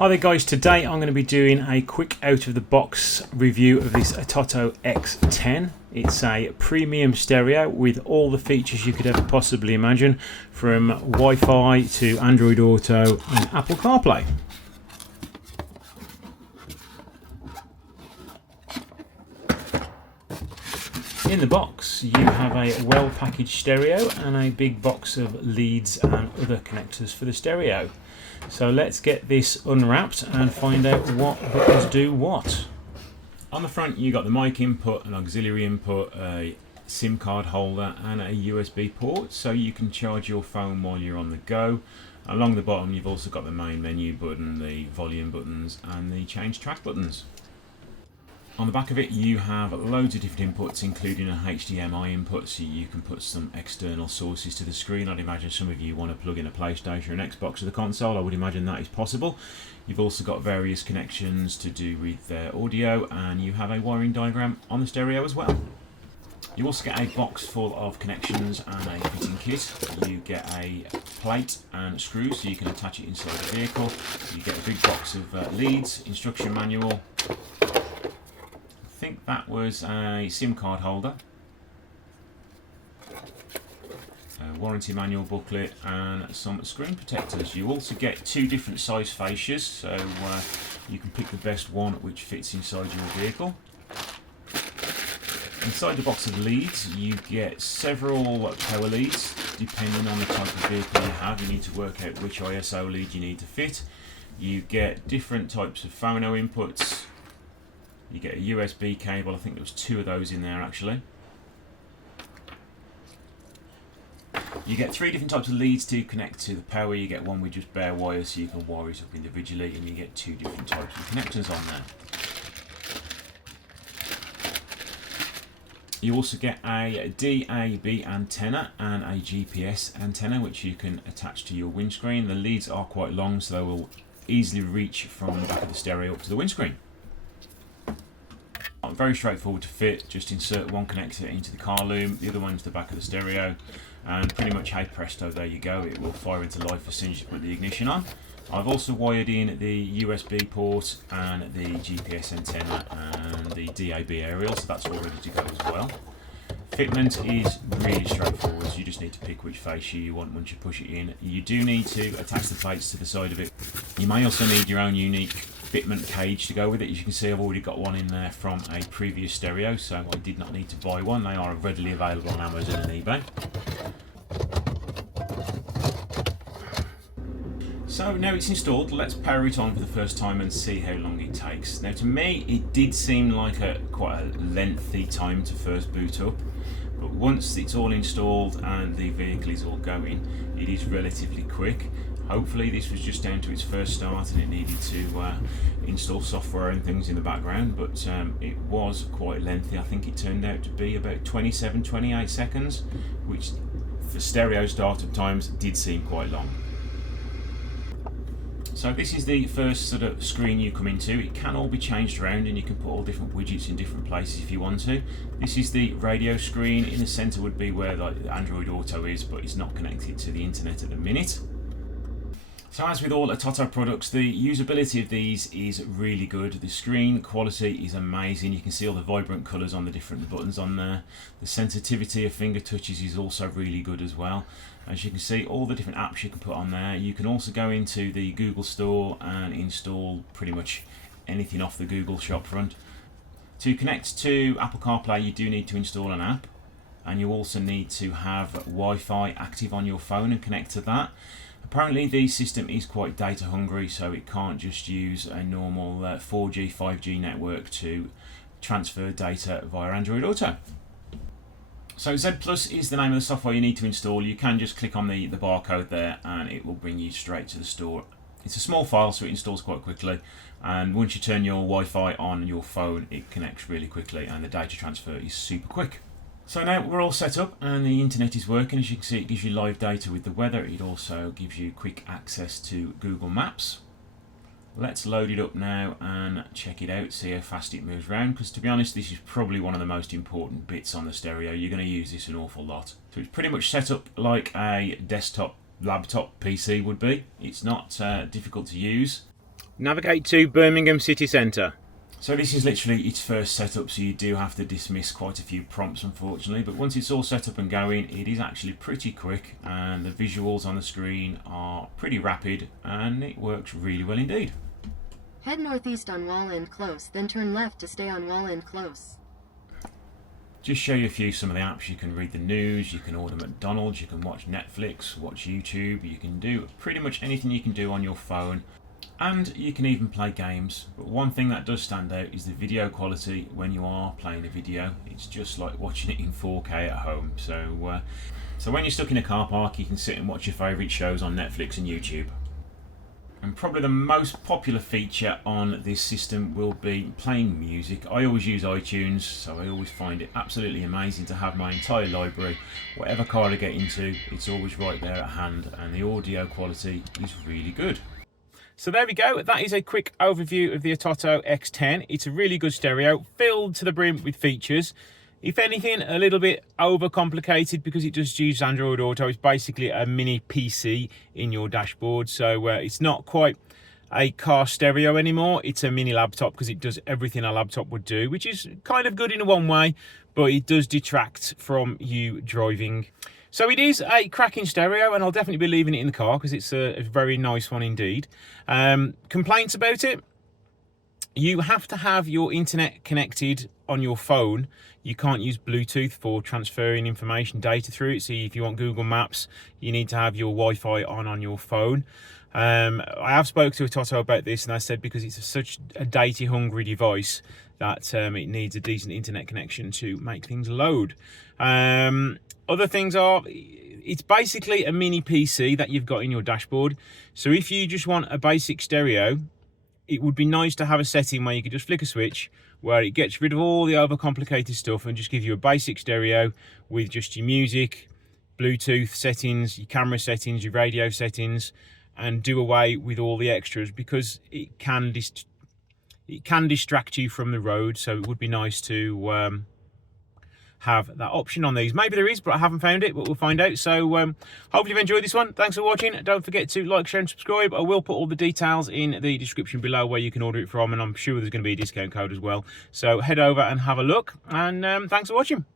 Hi there guys, today I'm going to be doing a quick out of the box review of this Atoto X10. It's a premium stereo with all the features you could ever possibly imagine, from Wi-Fi to Android Auto and Apple CarPlay. In the box you have a well packaged stereo and a big box of leads and other connectors for the stereo. So let's get this unwrapped and find out what buttons do what. On the front you got the mic input, an auxiliary input, a SIM card holder and a USB port so you can charge your phone while you're on the go. Along the bottom you've also got the main menu button, the volume buttons and the change track buttons. On the back of it you have loads of different inputs, including a HDMI input so you can put some external sources to the screen. I'd imagine some of you want to plug in a PlayStation or an Xbox to the console. I would imagine that is possible. You've also got various connections to do with audio, and you have a wiring diagram on the stereo as well. You also get a box full of connections and a fitting kit. You get a plate and screws so you can attach it inside the vehicle. You get a big box of leads, instruction manual. I think that was a SIM card holder, a warranty manual booklet and some screen protectors. You also get two different size fascias, so you can pick the best one which fits inside your vehicle. Inside the box of leads you get several power leads. Depending on the type of vehicle you have, you need to work out which ISO lead you need to fit. You get different types of phono inputs. You get a USB cable, I think there was two of those in there actually. You get three different types of leads to connect to the power. You get one with just bare wires so you can wire it up individually, and you get two different types of connectors on there. You also get a DAB antenna and a GPS antenna which you can attach to your windscreen. The leads are quite long so they will easily reach from the back of the stereo up to the windscreen. Very straightforward to fit, just insert one connector into the car loom, the other one into the back of the stereo, and pretty much hey presto, there you go, it will fire into life as soon as you put the ignition on. I've also wired in the USB port and the GPS antenna and the DAB aerial, so that's all ready to go as well. Fitment is really straightforward, so you just need to pick which fascia you want once you push it in. You do need to attach the plates to the side of it. You may also need your own unique fitment cage to go with it. As you can see, I've already got one in there from a previous stereo, so I did not need to buy one. They are readily available on Amazon and eBay. So now it's installed, let's power it on for the first time and see how long it takes. Now to me it did seem like quite a lengthy time to first boot up, but once it's all installed and the vehicle is all going, it is relatively quick. Hopefully this was just down to its first start and it needed to install software and things in the background, but it was quite lengthy. I think it turned out to be about 27-28 seconds, which for stereo startup times did seem quite long. So this is the first sort of screen you come into. It can all be changed around and you can put all different widgets in different places if you want to. This is the radio screen. In the centre would be where like Android Auto is, but it's not connected to the internet at the minute. So as with all Atoto products, the usability of these is really good. The screen quality is amazing. You can see all the vibrant colours on the different buttons on there. The sensitivity of finger touches is also really good as well. As you can see, all the different apps you can put on there. You can also go into the Google Store and install pretty much anything off the Google shopfront. To connect to Apple CarPlay, you do need to install an app, and you also need to have Wi-Fi active on your phone and connect to that. Apparently the system is quite data hungry, so it can't just use a normal 4G, 5G network to transfer data via Android Auto. So Z Plus is the name of the software you need to install. You can just click on the barcode there and it will bring you straight to the store. It's a small file so it installs quite quickly, and once you turn your Wi-Fi on your phone it connects really quickly and the data transfer is super quick. So now we're all set up and the internet is working. As you can see, it gives you live data with the weather. It also gives you quick access to Google Maps. Let's load it up now and check it out, see how fast it moves around, because to be honest this is probably one of the most important bits on the stereo. You're going to use this an awful lot. So it's pretty much set up like a desktop laptop PC would be. It's not difficult to use. Navigate to Birmingham city centre. So this is literally its first setup, so you do have to dismiss quite a few prompts unfortunately, but once it's all set up and going, it is actually pretty quick and the visuals on the screen are pretty rapid and it works really well indeed. Head northeast on Wall End Close, then turn left to stay on Wall End Close. Just show you some of the apps. You can read the news, you can order McDonald's, you can watch Netflix, watch YouTube, you can do pretty much anything you can do on your phone. And you can even play games, but one thing that does stand out is the video quality when you are playing a video. It's just like watching it in 4K at home. So when you're stuck in a car park, you can sit and watch your favourite shows on Netflix and YouTube. And probably the most popular feature on this system will be playing music. I always use iTunes, so I always find it absolutely amazing to have my entire library. Whatever car I get into, it's always right there at hand, and the audio quality is really good. So there we go, that is a quick overview of the Atoto X10. It's a really good stereo, filled to the brim with features. If anything, a little bit overcomplicated because it does use Android Auto. It's basically a mini PC in your dashboard, so it's not quite a car stereo anymore. It's a mini laptop because it does everything a laptop would do, which is kind of good in one way, but it does detract from you driving. So it is a cracking stereo, and I'll definitely be leaving it in the car because it's a very nice one indeed. Complaints about it? You have to have your internet connected on your phone. You can't use Bluetooth for transferring information, data through it. So if you want Google Maps, you need to have your Wi-Fi on your phone. I have spoke to Atoto about this, and I said because it's such a data-hungry device that it needs a decent internet connection to make things load. Other things are, it's basically a mini PC that you've got in your dashboard. So if you just want a basic stereo, it would be nice to have a setting where you could just flick a switch where it gets rid of all the overcomplicated stuff and just give you a basic stereo with just your music, Bluetooth settings, your camera settings, your radio settings, and do away with all the extras because it can distract you from the road. So it would be nice to have that option on these. Maybe there is, but I haven't found it, but we'll find out. So hopefully you've enjoyed this one. Thanks for watching. Don't forget to like, share and subscribe. I will put all the details in the description below where you can order it from, and I'm sure there's going to be a discount code as well. So head over and have a look, and thanks for watching.